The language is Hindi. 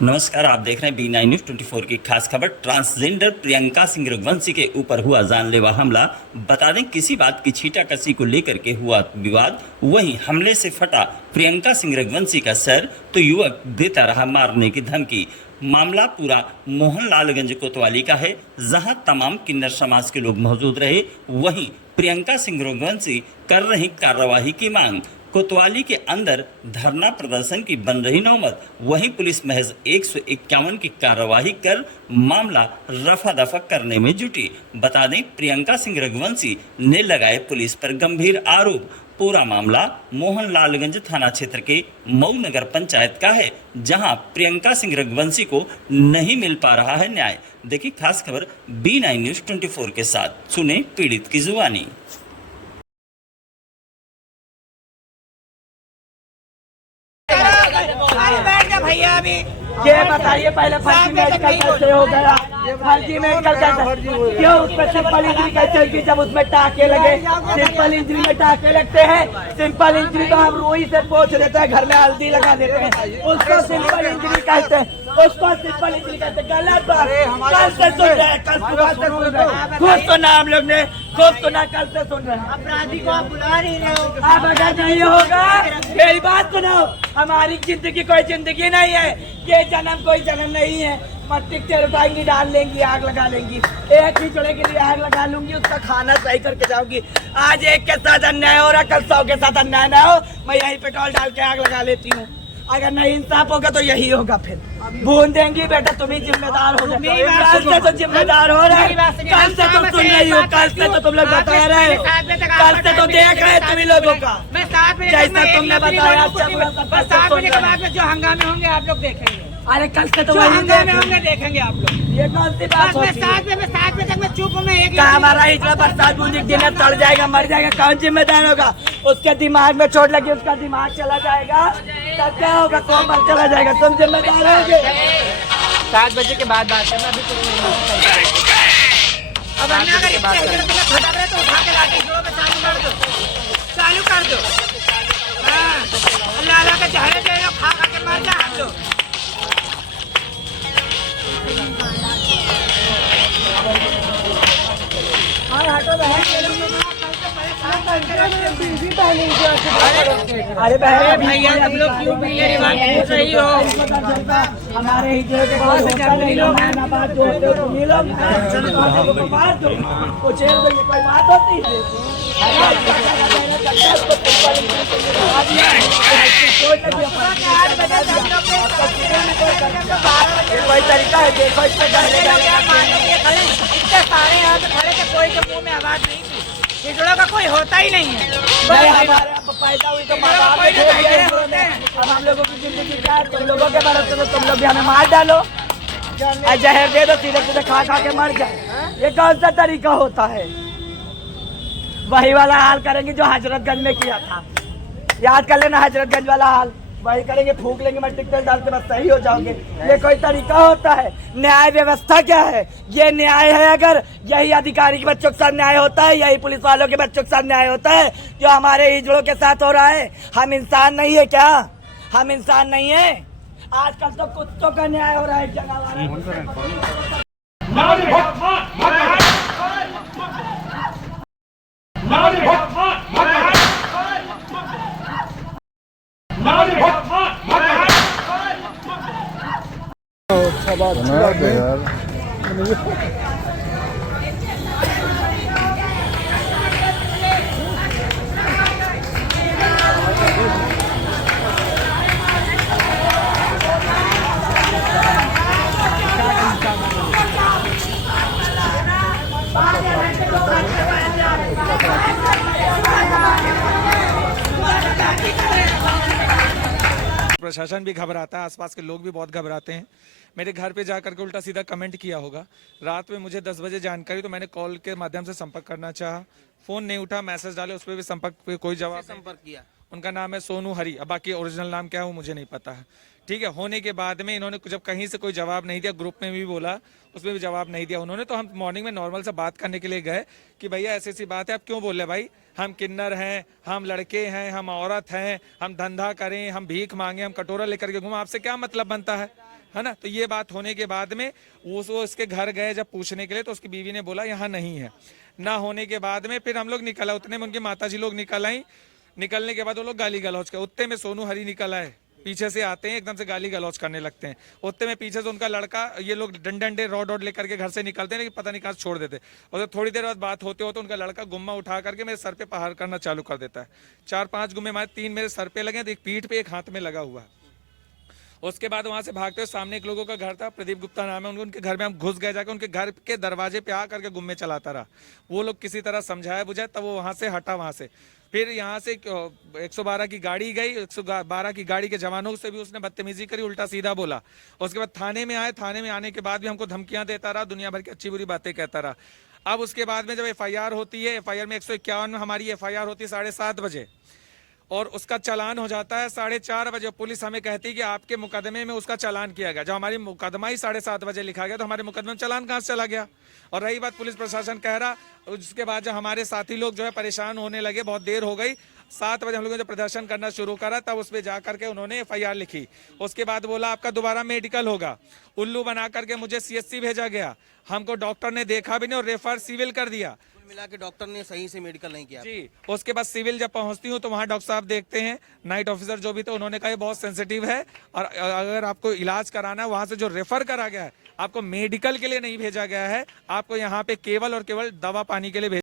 नमस्कार, आप देख रहे हैं B9 न्यूज़ 24 की खास खबर। ट्रांसजेंडर प्रियंका सिंह रघुवंशी के ऊपर हुआ जानलेवा हमला। बता दें, किसी बात की छींटाकशी को लेकर के हुआ विवाद। वहीं हमले से फटा प्रियंका सिंह रघुवंशी का सर, तो युवक देता रहा मारने की धमकी। मामला पूरा मोहनलालगंज कोतवाली का है, जहां तमाम किन्नर समाज के लोग मौजूद रहे। वहीं प्रियंका सिंह रघुवंशी कर रही कार्रवाई की मांग। कोतवाली के अंदर धरना प्रदर्शन की बन रही नौबत। वहीं पुलिस महज 151 की कार्रवाई कर मामला रफा दफा करने में जुटी। बता दें, प्रियंका सिंह रघुवंशी ने लगाए पुलिस पर गंभीर आरोप। पूरा मामला मोहनलालगंज थाना क्षेत्र के मऊ नगर पंचायत का है, जहां प्रियंका सिंह रघुवंशी को नहीं मिल पा रहा है न्याय। देखिए खास खबर B9 न्यूज़ 24 के साथ, सुने पीड़ित की जुबानी। भैया अभी ये बताइए पहले फर्जी मेडिकल कैसे हो गया? फर्जी मेडिकल कैसे क्यों? उस पर सिंपल इंजरी कैसे की जब उसमें टाके लगे? सिंपल इंजरी में टाके लगते हैं। सिंपल इंजरी तो हम रुई से पोंछ देते हैं, घर में हल्दी लगा देते हैं, उसको सिंपल इंजरी कहते हैं। उसको सिंपल इंजरी कहते हैं। गलत बात। कल से सुन रहे हैं, कल सुबह से सुन रहे हैं, खुद सुना हम लोग ने, खुद सुना, कल से सुन रहे हैं। अपराधी को आप बुला नहीं रहे हो। आप अगर नहीं होगा, मेरी बात सुनो, हमारी जिंदगी कोई जिंदगी नहीं है, ये जन्म कोई जन्म नहीं है। मट्टी तेल उठाएंगी, डाल लेंगी, आग लगा लेंगी। एक ही जोड़े के लिए आग लगा लूंगी, उसका खाना सही करके जाऊंगी। आज एक के साथ अन्याय हो रहा, कल 100 के साथ अन्याय ना हो, मैं यही पेट्रोल डाल के आग लगा लेती हूँ। अगर नहीं इंसाफ होगा तो यही होगा। फिर भून देंगी बेटा, तुम ही जिम्मेदार हो। कल से तो जिम्मेदार हो रहे, कल से तुम सुन रही हो, कल से तो तुम लोग बता रहे हो, कल से तो देख रहे तुम लोगों का जैसा तुमने बताया। 7 बजे के बाद में जो हंगामे होंगे आप लोग देखेंगे। अरे कल से तो जो वही हंगामे होंगे देखेंगे आप लोग। ये कौन सी बात होती है? 7 बजे तक मैं चुप हूँ। मैं एक क्या हमारा हिजड़ा बरसात बूंदी दिन में तड़ जाएगा, मर जाएगा, कौन जिम्मेदार होगा? उसके दिमाग में चोट लगी, उसका दिमाग चला जाएगा, तब क्या होगा? कोमल चला जाएगा, तुम जिम्मेदार होगे। 7 बजे के बाद बात करना, अभी कुछ नहीं। अब अन्ना अगर इसके खड़ा करे तो उठा के लाके जोड़ों पे चालू कर दो, चालू कर दो। हाँ, अल्लाह अल्लाह के जहरे दे लो, खा खा के मर जाए हम लोग। अरे बहन भैया तुम लोग क्यों भैया ये बात पूछ रही हो? हमारे हिजड़े के पास नहीं लोग हैं ना, बात जो होते हो तुम ही लोग मार दो, कुचल दो, ये कोई बात होती है? कोई तरीका है? देखो इस पे इतने सारे यहाँ पे खड़े थे, कोई के मुंह में आवाज नहीं थी। हिजड़ों का कोई होता ही नहीं है। पैदा हुई तो माँ बाप ने छोड़ दिया इन्होंने। अब हम लोगों की जिंदगी क्या है? तुम लोगों के भरोसे तो तुम लोग भी हमें मार डालो, जहर दे दो, सीधे सीधे खा खा के मर जाए। ये कौन सा तरीका होता है? वही वाला हाल करेंगे जो हजरतगंज में किया था। याद कर लेना, हजरतगंज वाला हाल वही करेंगे, फूंक लेंगे मट्टी तेल डाल के, बस सही हो जाओगे। ये कोई तरीका होता है? न्याय व्यवस्था क्या है? ये न्याय है? अगर यही अधिकारी के बच्चों के साथ न्याय होता है, यही पुलिस वालों के बच्चों के साथ न्याय होता है जो हमारे हिजड़ों के साथ हो रहा है? हम इंसान नहीं है क्या? हम इंसान नहीं है? आजकल तो कुत्तों का न्याय हो रहा है जगह। प्रशासन भी घबराता है, आसपास के लोग भी बहुत घबराते हैं। मेरे घर पे जाकर के उल्टा सीधा कमेंट किया होगा। रात में मुझे 10 बजे जानकारी, तो मैंने कॉल के माध्यम से संपर्क करना चाहा, फोन नहीं उठा, मैसेज डाले, उस पर भी संपर्क पे कोई जवाब नहीं। संपर्क किया, उनका नाम है सोनू हरी, अब बाकी ओरिजिनल नाम क्या है वो मुझे नहीं पता है। ठीक है, होने के बाद में इन्होंने जब कहीं से कोई जवाब नहीं दिया, ग्रुप में भी बोला, उसमें भी जवाब नहीं दिया उन्होंने। तो हम मॉर्निंग में नॉर्मल से बात करने के लिए गए कि भैया ऐसी ऐसी बात है, आप क्यों बोल रहे भाई? हम किन्नर हैं, हम लड़के हैं, हम औरत हैं, हम धंधा करें, हम भीख मांगे, हम कटोरा लेकर के घूमें, आपसे क्या मतलब बनता है? है ना। तो ये बात होने के बाद में वो इसके घर गए जब पूछने के लिए, तो उसकी बीवी ने बोला यहाँ नहीं है। ना होने के बाद में फिर हम लोग निकला, उतने में उनकी माता जी लोग निकल आई। निकलने के बाद वो लोग गाली गलौज कर, उतने में सोनू हरी निकल आए, पीछे से आते हैं एकदम से गाली गलौज करने लगते हैं। उतने में पीछे से उनका लड़का, ये लोग डंडे रॉड लेकर के घर से निकलते हैं, लेकिन पता नहीं कहाँ छोड़ देते। और थोड़ी देर बाद बात होते होते उनका लड़का गुम्मा उठा करके मेरे सर पे प्रहार करना चालू कर देता है। 4-5 गुम्मे मारे, 3 मेरे सर पे लगे, एक पीठ पे, एक हाथ में लगा हुआ है। उसके बाद वहां से भागते हुए सामने एक लोगों का घर था, प्रदीप गुप्ता नाम है उनके घर में हम घुस गए, जाकर उनके घर के दरवाजे पे आ करके गुम्मे चलाता रहा। वो लोग किसी तरह समझाया बुझाया, तब वो वहां से हटा। वहां से फिर यहाँ से 112 की गाड़ी गई, 112 की गाड़ी के जवानों से भी उसने बदतमीजी करी, उल्टा सीधा बोला। उसके बाद थाने में आए, थाने में आने के बाद भी हमको धमकियां देता रहा, दुनिया भर की अच्छी बुरी बातें कहता रहा। अब उसके बाद में जब FIR होती है, FIR में 151 में हमारी FIR होती है 7:30 बजे, और उसका चालान हो जाता है 4:30 बजे। पुलिस हमें कहती है कि आपके मुकदमे में उसका चालान किया गया। जब हमारी मुकदमा ही 7:30 बजे लिखा गया, तो हमारे मुकदमे में चालान कहाँ से चला गया। और रही बात पुलिस प्रशासन कह रहा, उसके बाद जब हमारे साथी लोग जो है परेशान होने लगे, बहुत देर हो गई, 7 बजे हम लोगों ने जब प्रदर्शन करना शुरू करा, तब उस पर जा करके उन्होंने FIR लिखी। उसके बाद बोला आपका दोबारा मेडिकल होगा, उल्लू बना करके मुझे CSC भेजा गया। हमको डॉक्टर ने देखा भी नहीं और रेफर सिविल कर दिया। मिला के डॉक्टर ने सही से मेडिकल नहीं किया जी। उसके बाद सिविल जब पहुंचती हूँ तो वहाँ डॉक्टर साहब देखते हैं, नाइट ऑफिसर जो भी थे, उन्होंने कहा ये बहुत सेंसिटिव है, और अगर आपको इलाज कराना है, वहाँ से जो रेफर करा गया है, आपको मेडिकल के लिए नहीं भेजा गया है, आपको यहाँ पे केवल और केवल दवा पानी के लिए